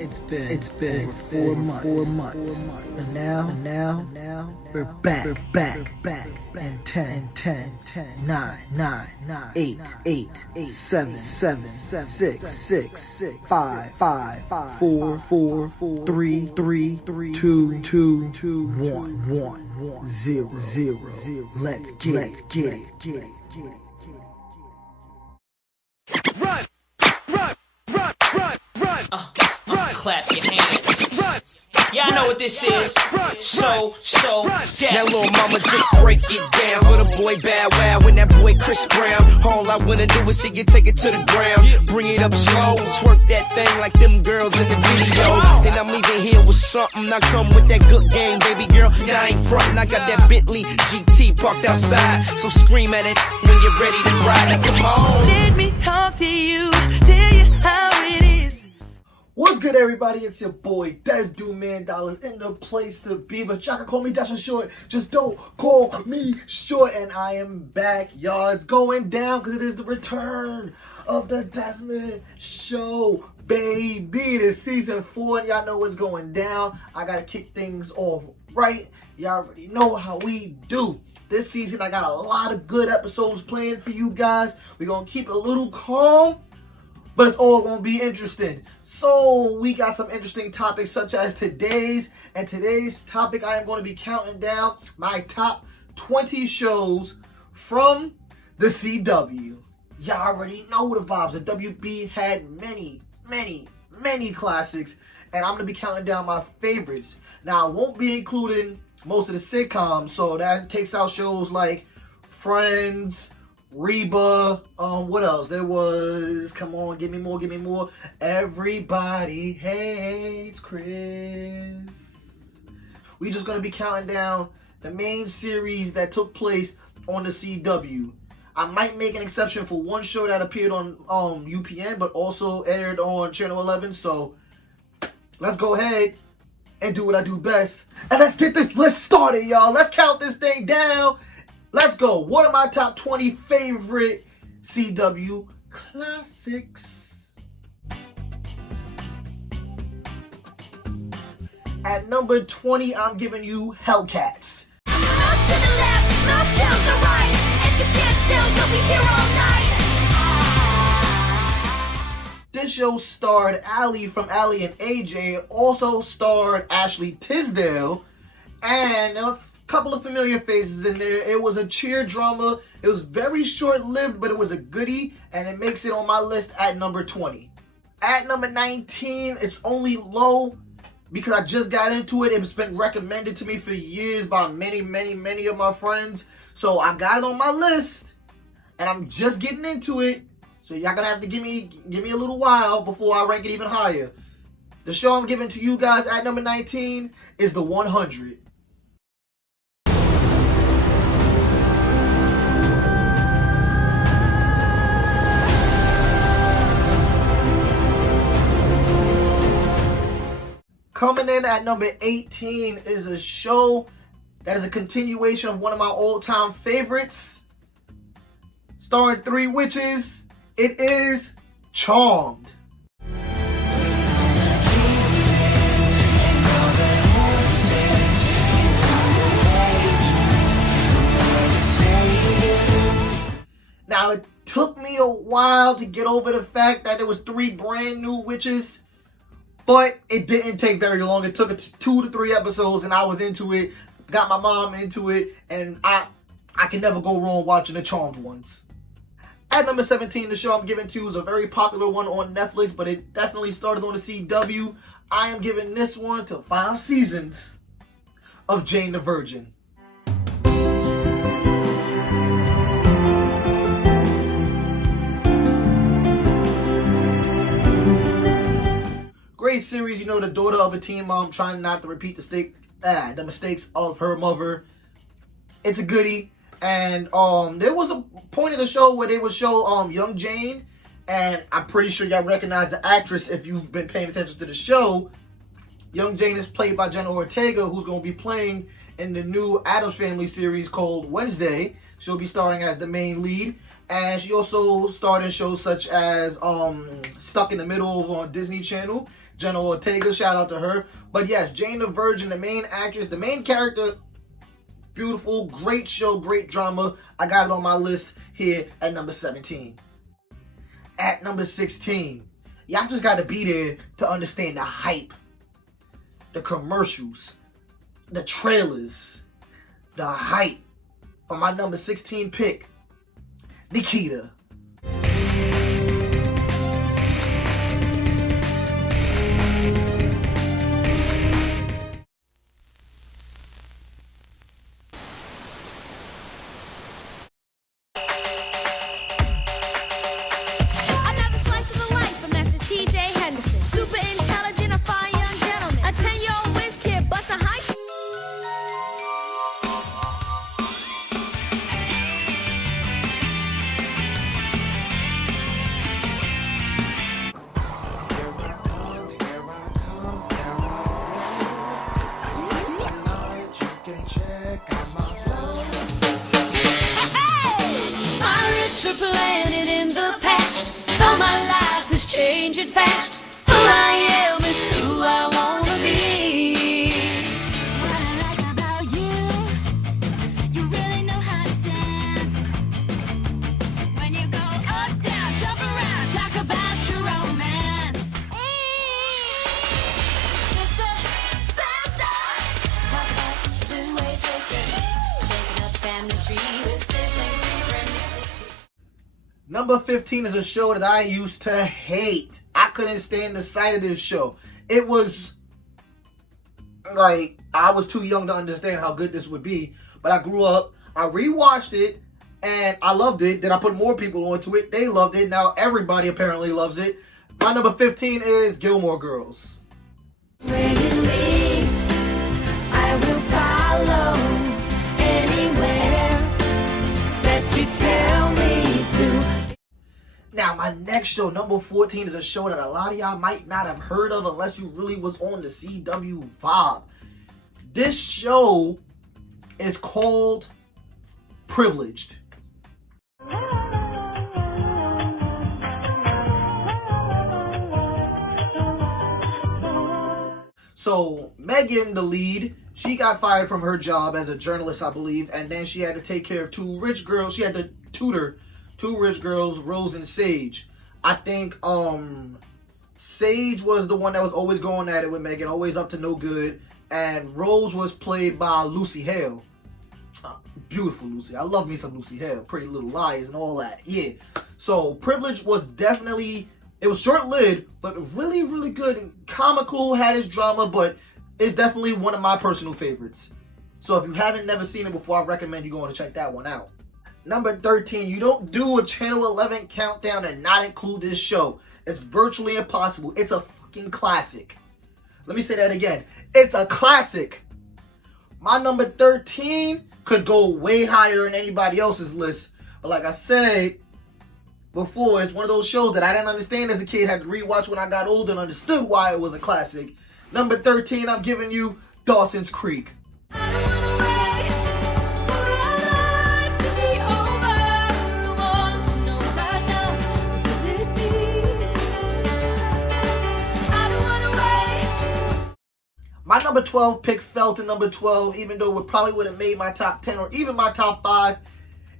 It's been 4 months. And now we're back. And 10, 9, 8, 7, 6, 5, 4, 3, 2, 1, 0. Let's get it. Run! Clap your hands. Run! Yeah, I know what this is. So, now little mama, just break it down for the boy Bow Wow and that boy Chris Brown. All I wanna do is see you take it to the ground. Bring it up slow, twerk that thing like them girls in the videos. And I'm leaving here with something. I come with that good game, baby girl. Now I ain't frontin', I got that Bentley GT parked outside. So scream at it when you're ready to ride. Now come on. Let me talk to you, tell you how it is. What's good, everybody? It's your boy Desmon Dollars in the place to be, but y'all can call me Desmon Show. Just don't call me short. And I am back, y'all. It's going down because it is the return of the Desmon Show, baby. It is season 4, and y'all know what's going down. I gotta kick things off right. Y'all already know how we do. This season, I got a lot of good episodes planned for you guys. We're gonna keep it a little calm, but it's all going to be interesting. So we got some interesting topics such as today's topic. I am going to be counting down my top 20 shows from the CW. Y'all already know the vibes. The WB had many classics, and I'm going to be counting down my favorites. Now, I won't be including most of the sitcoms, so that takes out shows like Friends, Reba, what else? There was, come on, give me more. Everybody Hates Chris. We just gonna be counting down the main series that took place on the CW. I might make an exception for one show that appeared on UPN, but also aired on Channel 11. So let's go ahead and do what I do best, and let's get this list started, y'all. Let's count this thing down. Let's go. What are my top 20 favorite CW classics? At number 20, I'm giving you Hellcats. Move to the left, move to the right. If you stand still, you'll be here all night. This show starred Allie from Allie and AJ, also starred Ashley Tisdale, and a couple of familiar faces in there. It was a cheer drama. It was very short-lived, but it was a goodie, and it makes it on my list at number 20. At number 19, it's only low because I just got into it. It's been recommended to me for years by many of my friends. So I got it on my list, and I'm just getting into it. So y'all gonna have to give me a little while before I rank it even higher. The show I'm giving to you guys at number 19 is The 100. Coming in at number 18 is a show that is a continuation of one of my all-time favorites, starring 3 witches. It is Charmed. Now, it took me a while to get over the fact that there was 3 brand new witches, but it didn't take very long. It took 2 to 3 episodes, and I was into it. Got my mom into it, and I can never go wrong watching the Charmed ones. At number 17, the show I'm giving to is a very popular one on Netflix, but it definitely started on the CW. I am giving this one to 5 seasons of Jane the Virgin. Great series, you know, the daughter of a teen mom trying not to repeat the mistakes of her mother. It's a goodie. And there was a point in the show where they would show young Jane, and I'm pretty sure y'all recognize the actress if you've been paying attention to the show. Young Jane is played by Jenna Ortega, who's going to be playing in the new Addams Family series called Wednesday. She'll be starring as the main lead. And she also starred in shows such as Stuck in the Middle on Disney Channel. Jenna Ortega, shout out to her. But yes, Jane the Virgin, the main actress, the main character, beautiful, great show, great drama. I got it on my list here at number 17. At number 16, y'all just got to be there to understand the hype, the commercials, the trailers, the hype. For my number 16 pick, Nikita. Another slice of the life from Master T.J. Henderson. Super intelligent, a fine young gentleman. A 10-year-old whiz kid busts a high school. Are planted in the past, though my life is changing fast. Who I am is who I wanna be. What I like about you, you really know how to dance. When you go up, down, jump around, talk about your romance. Sister, sister, talk about two-way twister, shaking up family tree with siblings. Number 15 is a show that I used to hate. I couldn't stand the sight of this show. It was like, I was too young to understand how good this would be. But I grew up, I rewatched it, and I loved it. Then I put more people onto it. They loved it. Now everybody apparently loves it. My number 15 is Gilmore Girls. Where you lead, I will follow anywhere that you tell me to. Now, my next show, number 14, is a show that a lot of y'all might not have heard of unless you really was on the CW vibe. This show is called Privileged. So, Megan, the lead, she got fired from her job as a journalist, I believe, and then she had to take care of two rich girls. She had to tutor two rich girls, Rose and Sage. I think Sage was the one that was always going at it with Megan, always up to no good. And Rose was played by Lucy Hale. Beautiful Lucy. I love me some Lucy Hale. Pretty Little Liars and all that. Yeah. So Privilege was definitely, it was short-lived, but really, really good and comical, had its drama, but it's definitely one of my personal favorites. So if you haven't never seen it before, I recommend you going to check that one out. Number 13, you don't do a Channel 11 countdown and not include this show. It's virtually impossible. It's a fucking classic. Let me say that again. It's a classic. My number 13 could go way higher than anybody else's list. But like I said before, it's one of those shows that I didn't understand as a kid. Had to rewatch when I got older and understood why it was a classic. Number 13, I'm giving you Dawson's Creek. My number 12 pick fell to number 12, even though it probably would have made my top 10 or even my top 5.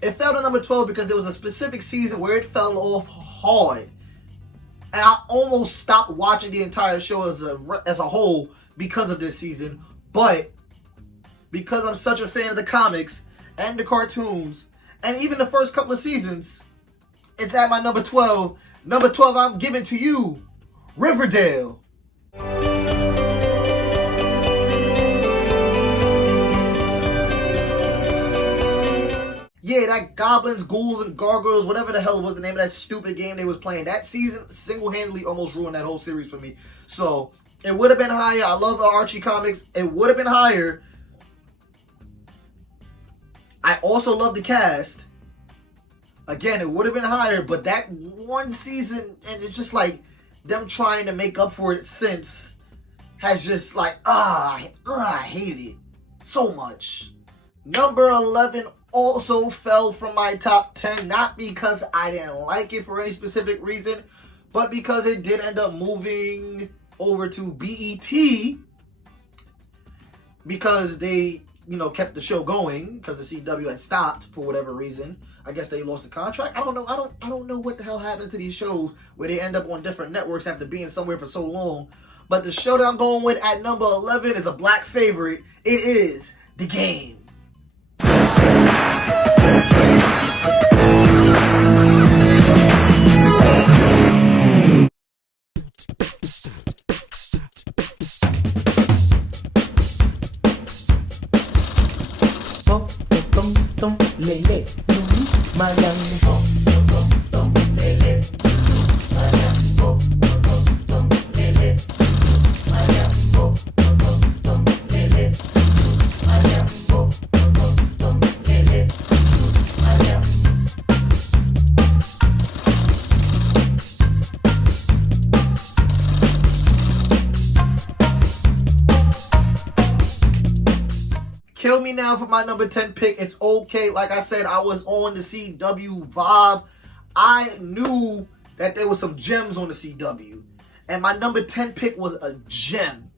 It fell to number 12 because there was a specific season where it fell off hard. And I almost stopped watching the entire show as a whole because of this season. But because I'm such a fan of the comics and the cartoons and even the first couple of seasons, it's at my number 12. Number 12, I'm giving to you, Riverdale. Yeah, that goblins, ghouls, and gargoyles, whatever the hell was the name of that stupid game they was playing. That season single-handedly almost ruined that whole series for me. So, it would have been higher. I love the Archie comics. It would have been higher. I also love the cast. Again, it would have been higher, but that one season, and it's just like them trying to make up for it since, has just like, I hate it. So much. Number 11 also fell from my top 10, not because I didn't like it for any specific reason, but because it did end up moving over to BET because they, kept the show going because the CW had stopped for whatever reason. I guess they lost the contract. I don't know. I don't know what the hell happens to these shows where they end up on different networks after being somewhere for so long. But the show that I'm going with at number 11 is a black favorite. It is The Game. Kill me now for my number 10 pick. It's okay. Like I said, I was on the CW vibe. I knew that there was some gems on the CW. And my number 10 pick was a gem.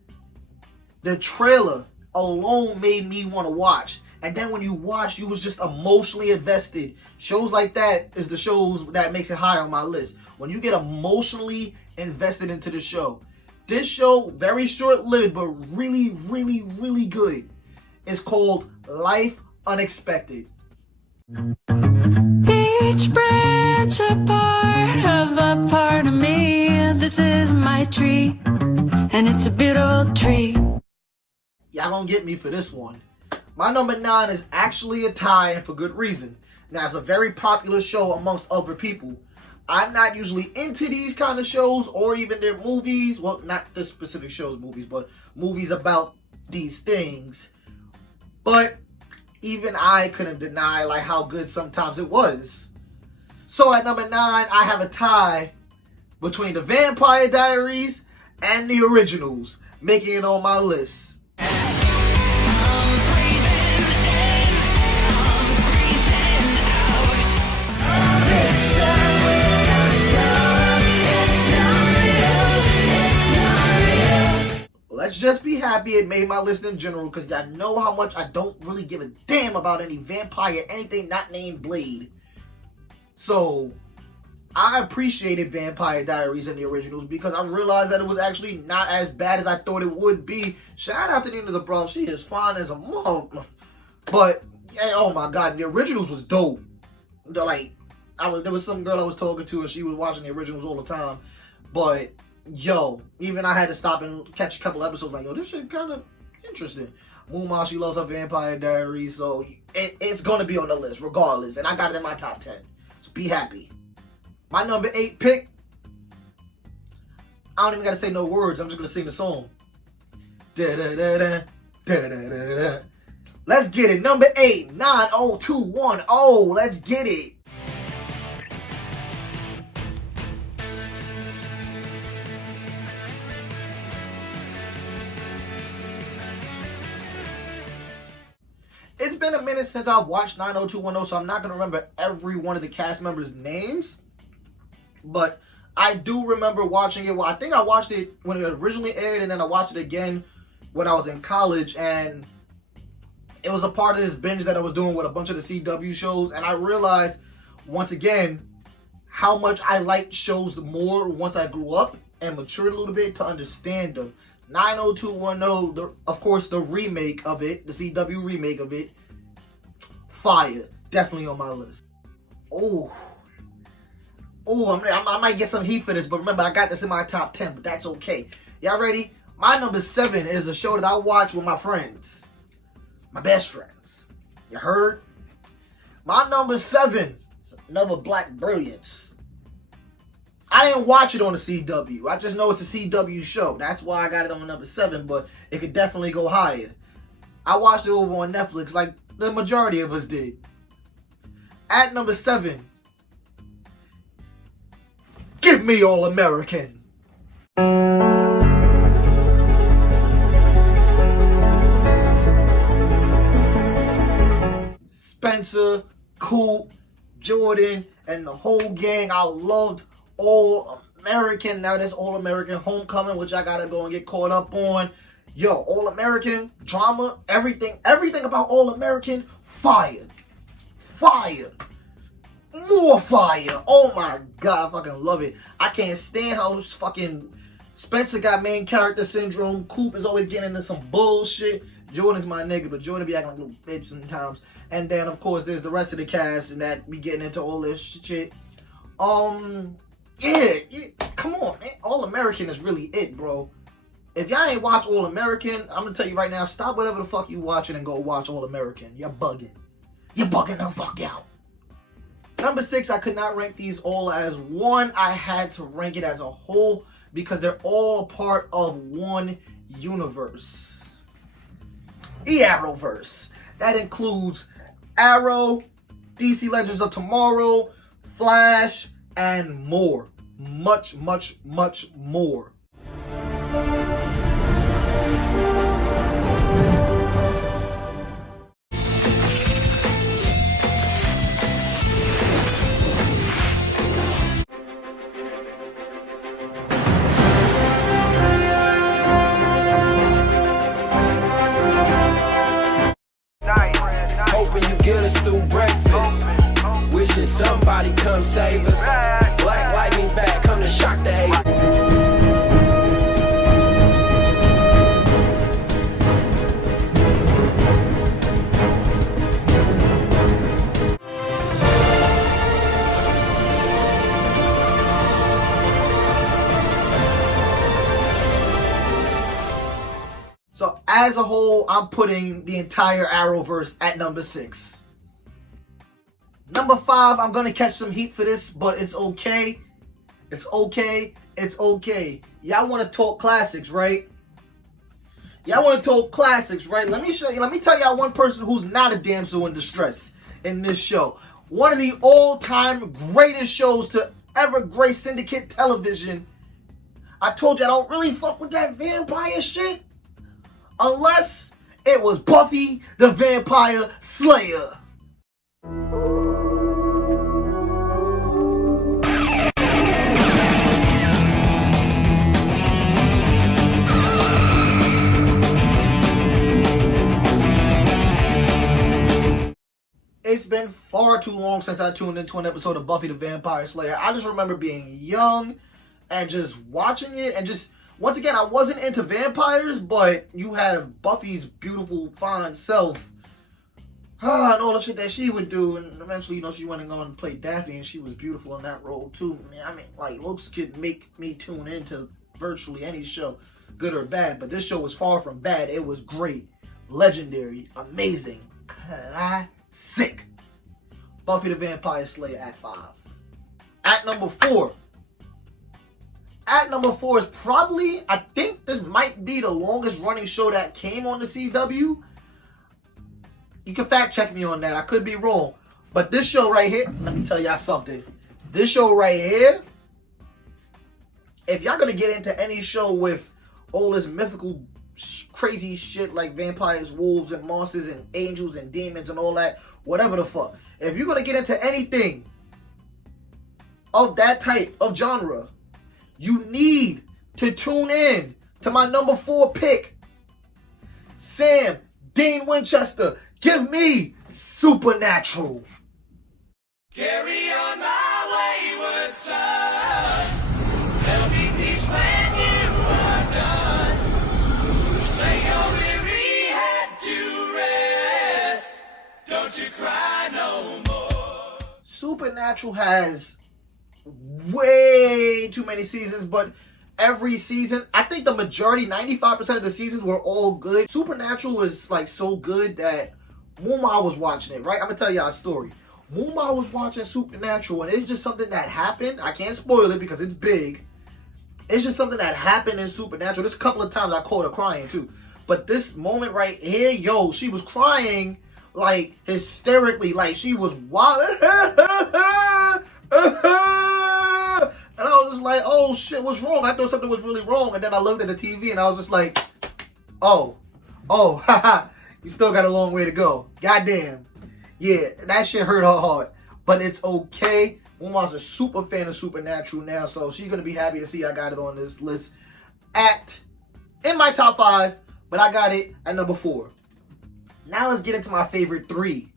The trailer alone made me want to watch. And then when you watch, you was just emotionally invested. Shows like that is the shows that makes it high on my list. When you get emotionally invested into the show. This show, very short-lived, but really, really, really good. It's called Life Unexpected. Each branch a part of a part of me. This is my tree, and it's a beautiful tree. Y'all gonna get me for this one. My number 9 is actually a tie, and for good reason. Now, it's a very popular show amongst other people. I'm not usually into these kind of shows or even their movies. Well, not the specific shows, movies, but movies about these things. But even I couldn't deny how good sometimes it was. So at number 9, I have a tie between the Vampire Diaries and the originals, making it on my list. Let's just be happy it made my list in general, because y'all know how much I don't really give a damn about any vampire, anything not named Blade. So, I appreciated Vampire Diaries and the originals because I realized that it was actually not as bad as I thought it would be. Shout out to Nina the Bro, she is fine as a mother. But, yeah, oh my god, the originals was dope. There was some girl I was talking to and she was watching the originals all the time. But, yo, even I had to stop and catch a couple episodes like, yo, this shit kind of interesting. Muma, she loves her Vampire Diaries, so it's going to be on the list regardless. And I got it in my top 10. So be happy. My number 8 pick, I don't even got to say no words. I'm just going to sing the song. Da-da-da-da, da-da-da-da. Let's get it. Number 8, 90210. Let's get it. It's been a minute since I've watched 90210, so I'm not going to remember every one of the cast members' names. But I do remember watching it. Well, I think I watched it when it originally aired, and then I watched it again when I was in college. And it was a part of this binge that I was doing with a bunch of the CW shows. And I realized, once again, how much I liked shows more once I grew up and matured a little bit to understand them. 90210, of course, the remake of it, the CW remake of it, fire. Definitely on my list. I might get some heat for this, but remember, I got this in my top 10, but that's okay. Y'all ready? My number 7 is a show that I watch with my friends. My best friends. You heard? My number 7 is another Black Brilliance. I didn't watch it on the CW. I just know it's a CW show. That's why I got it on number 7, but it could definitely go higher. I watched it over on Netflix like the majority of us did. At number 7, give me All American. Producer, Coop, Jordan, and the whole gang. I loved All American. Now there's All American Homecoming, which I gotta go and get caught up on. Yo, All American, drama, everything about All American, fire. Fire. More fire. Oh my god, I fucking love it. I can't stand how fucking Spencer got main character syndrome. Coop is always getting into some bullshit. Jordan's my nigga, but Jordan be acting like a little bitch sometimes. And then, of course, there's the rest of the cast and that be getting into all this shit. Yeah, come on, man. All American is really it, bro. If y'all ain't watch All American, I'm gonna tell you right now, stop whatever the fuck you watching and go watch All American. You're bugging. You're bugging the fuck out. Number 6, I could not rank these all as one. I had to rank it as a whole because they're all part of one universe. Arrowverse. That includes Arrow, DC Legends of Tomorrow, Flash, and more. Much, much, much more. Hoping you get us through breakfast. Wishing somebody come save us. Black lightning's back, come to shock the hate. So as a whole, I'm putting the entire Arrowverse at number 6. Number 5, I'm gonna catch some heat for this, but it's okay. It's okay. It's okay. Y'all want to talk classics, right? Y'all want to talk classics, right? Let me show you. Let me tell y'all one person who's not a damsel in distress in this show. One of the all-time greatest shows to ever grace syndicate television. I told you I don't really fuck with that vampire shit. Unless it was Buffy the Vampire Slayer. It's been far too long since I tuned into an episode of Buffy the Vampire Slayer. I just remember being young and just watching it and just... Once again, I wasn't into vampires, but you have Buffy's beautiful, fine self. And all the shit that she would do. And eventually, you know, she went on to play Daphne, and she was beautiful in that role, too. I mean, like, looks could make me tune into virtually any show, good or bad. But this show was far from bad. It was great, legendary, amazing, classic. Buffy the Vampire Slayer at 5. At number 4. At number 4 is probably, I think this might be the longest running show that came on the CW. You can fact check me on that. I could be wrong. But this show right here, let me tell y'all something. This show right here, if y'all gonna get into any show with all this mythical crazy shit like vampires, wolves, and monsters, and angels, and demons, and all that, whatever the fuck. If you're gonna get into anything of that type of genre, you need to tune in to my number 4 pick, Sam Dean Winchester. Give me Supernatural. Carry on my wayward son. There'll be peace when you are done. Lay your weary head to rest. Don't you cry no more. Supernatural has way too many seasons, but every season, I think the majority, 95% of the seasons were all good. Supernatural was like so good that Muma was watching it, right? I'm gonna tell y'all a story. Muma was watching Supernatural, and it's just something that happened. I can't spoil it because it's big. It's just something that happened in Supernatural. There's a couple of times I caught her crying too. But this moment right here, yo, she was crying like hysterically, like she was wild. And I was just like, oh shit, what's wrong? I thought something was really wrong. And then I looked at the TV and I was just like, oh, haha, you still got a long way to go. Goddamn. Yeah, that shit hurt her heart. But it's okay. Uma's a super fan of Supernatural now, so she's going to be happy to see I got it on this list in my top 5, but I got it at number 4. Now let's get into my favorite 3.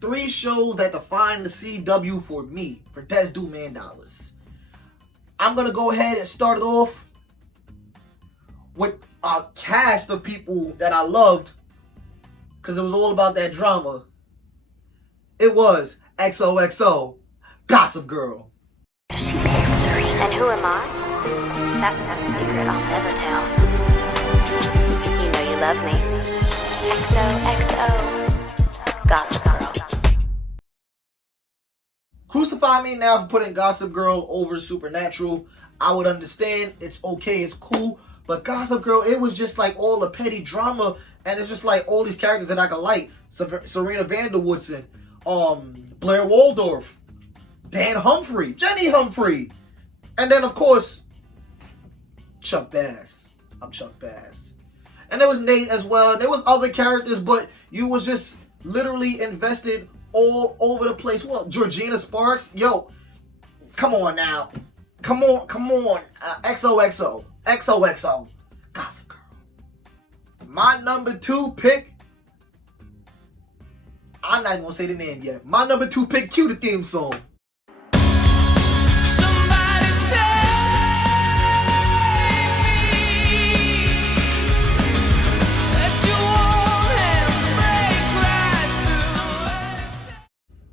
3 shows that define the CW for me, for Desmon Dollars. I'm going to go ahead and start it off with a cast of people that I loved because it was all about that drama. It was XOXO, Gossip Girl. She answering. And who am I? That's not a secret I'll never tell. You know you love me. XOXO, Gossip Girl. Crucify me now for putting Gossip Girl over Supernatural. I would understand. It's okay. It's cool. But Gossip Girl, it was just like all the petty drama. And it's just like all these characters that I could like. Serena Vanderwoodson. Blair Waldorf. Dan Humphrey. Jenny Humphrey. And then, of course, Chuck Bass. I'm Chuck Bass. And there was Nate as well. And there was other characters. But you was just literally invested all over the place. Well, Georgina Sparks, yo, come on now, come on, XOXO, Gossip Girl. My number 2 pick, I'm not even gonna say the name yet. My number 2 pick, cue the theme song. Somebody save me. Let your warm hands break right through.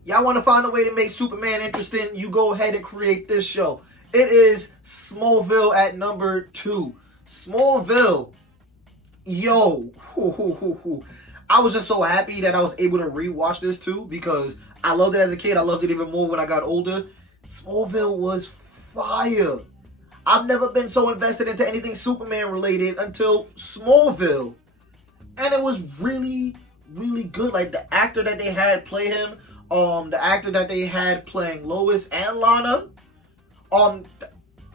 Y'all want to find a way to make Superman interesting? You go ahead and create this show. It is Smallville at number 2. Smallville, yo, I was just so happy that I was able to rewatch this too because I loved it as a kid. I loved it even more when I got older. Smallville was fire. I've never been so invested into anything Superman related until Smallville, and it was really, really good. Like the actor that they had play him. The actor that they had playing Lois and Lana,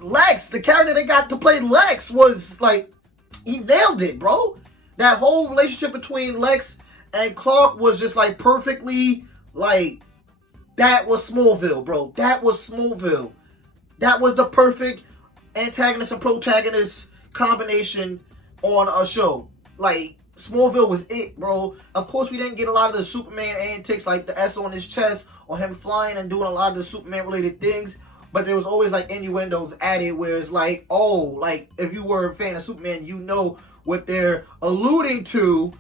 Lex, the character they got to play Lex was like, he nailed it, bro. That whole relationship between Lex and Clark was just like perfectly, like, that was Smallville, bro. That was Smallville. That was the perfect antagonist and protagonist combination on a show. Like, Smallville was it, bro. Of course, we didn't get a lot of the Superman antics, like the S on his chest, or him flying and doing a lot of the Superman-related things. But there was always, like, innuendos added where it's like, oh, like, if you were a fan of Superman, you know what they're alluding to.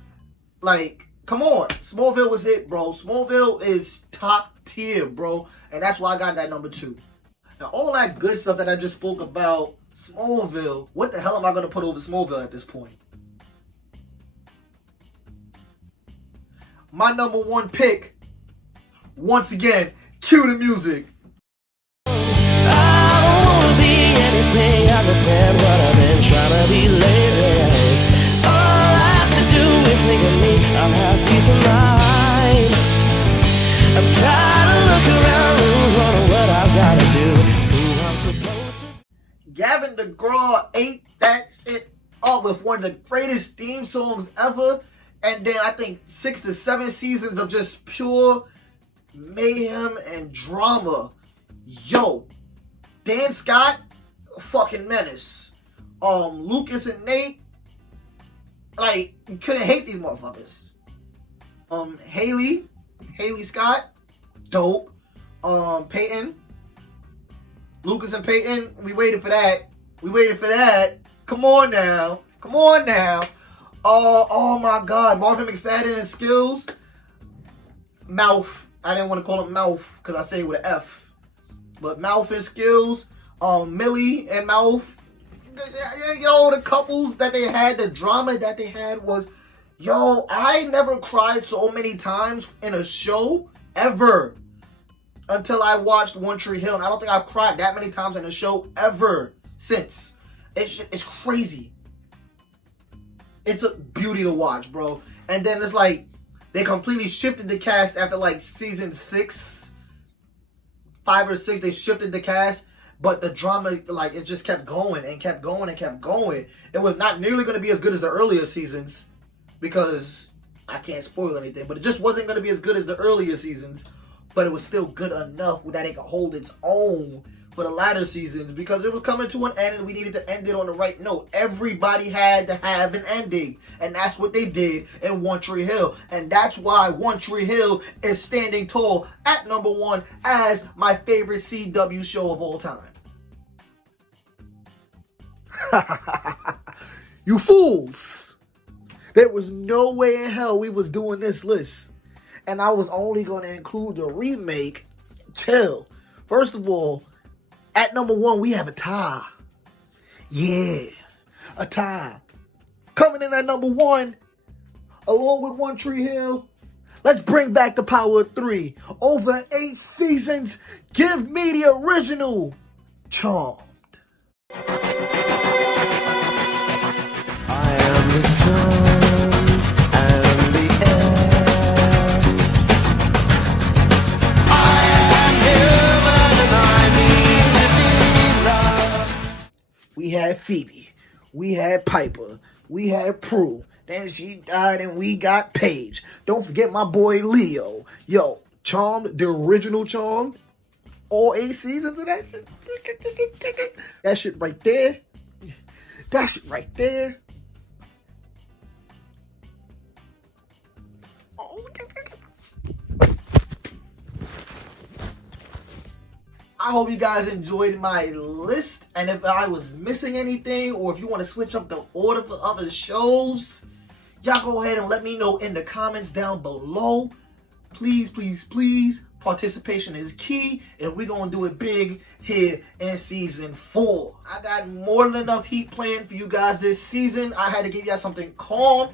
Like, come on. Smallville was it, bro. Smallville is top tier, bro. And that's why I got that number 2. Now, all that good stuff that I just spoke about, Smallville, what the hell am I going to put over Smallville at this point? My number 1 pick, once again, cue the music. I don't wanna be anything other than what I've been trying to be lately. All I have to do is think of me, I'll have peace of mind. I'm tired of looking around, who's wondering what I've gotta do, who I'm supposed to. Gavin DeGraw ate that shit up with one of the greatest theme songs ever. And then I think 6 to 7 seasons of just pure mayhem and drama. Yo, Dan Scott, fucking menace. Lucas and Nate, like, you couldn't hate these motherfuckers. Haley Scott, dope. Peyton, Lucas and Peyton, we waited for that. Come on now. Oh my God, Marvin McFadden and Skills. Mouth. I didn't want to call him Mouth because I say it with an F. But Mouth and Skills. Millie and Mouth. Yo, the couples that they had, the drama that they had was, yo, I never cried so many times in a show ever until I watched One Tree Hill. And I don't think I've cried that many times in a show ever since. It's crazy. It's a beauty to watch, bro. And then it's like, they completely shifted the cast after like season 6, 5 or 6, they shifted the cast. But the drama, like, it just kept going and kept going and kept going. It was not nearly going to be as good as the earlier seasons because I can't spoil anything, but it just wasn't going to be as good as the earlier seasons. But it was still good enough that it could hold its own for the latter seasons because it was coming to an end and we needed to end it on the right note. Everybody had to have an ending, and that's what they did in One Tree Hill. And that's why One Tree Hill is standing tall at number 1 as my favorite CW show of all time. You fools! There was no way in hell we was doing this list. And I was only going to include the remake. Chill. First of all, at number 1, we have a tie. Yeah, a tie. Coming in at number 1, along with One Tree Hill, let's bring back the power of 3. Over 8 seasons, give me the original Charmed. I am the sun and the air. I am human and I need to be loved. We had Phoebe. We had Piper. We had Prue. Then she died and we got Paige. Don't forget my boy Leo. Yo, Charmed, the original Charmed. All 8 seasons of that shit. That shit right there. That shit right there. I hope you guys enjoyed my list, and if I was missing anything, or if you want to switch up the order for other shows, y'all go ahead and let me know in the comments down below. Please, please, please, participation is key, and we're going to do it big here in season 4. I got more than enough heat planned for you guys this season. I had to give y'all something calm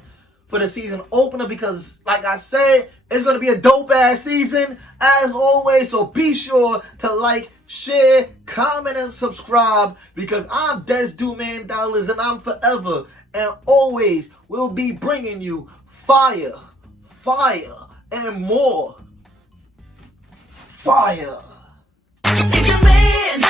for the season opener because, like I said, it's going to be a dope-ass season as always. So be sure to like, share, comment, and subscribe because I'm Desmon Dollars and I'm forever and always will be bringing you fire, fire, and more fire. If you're man,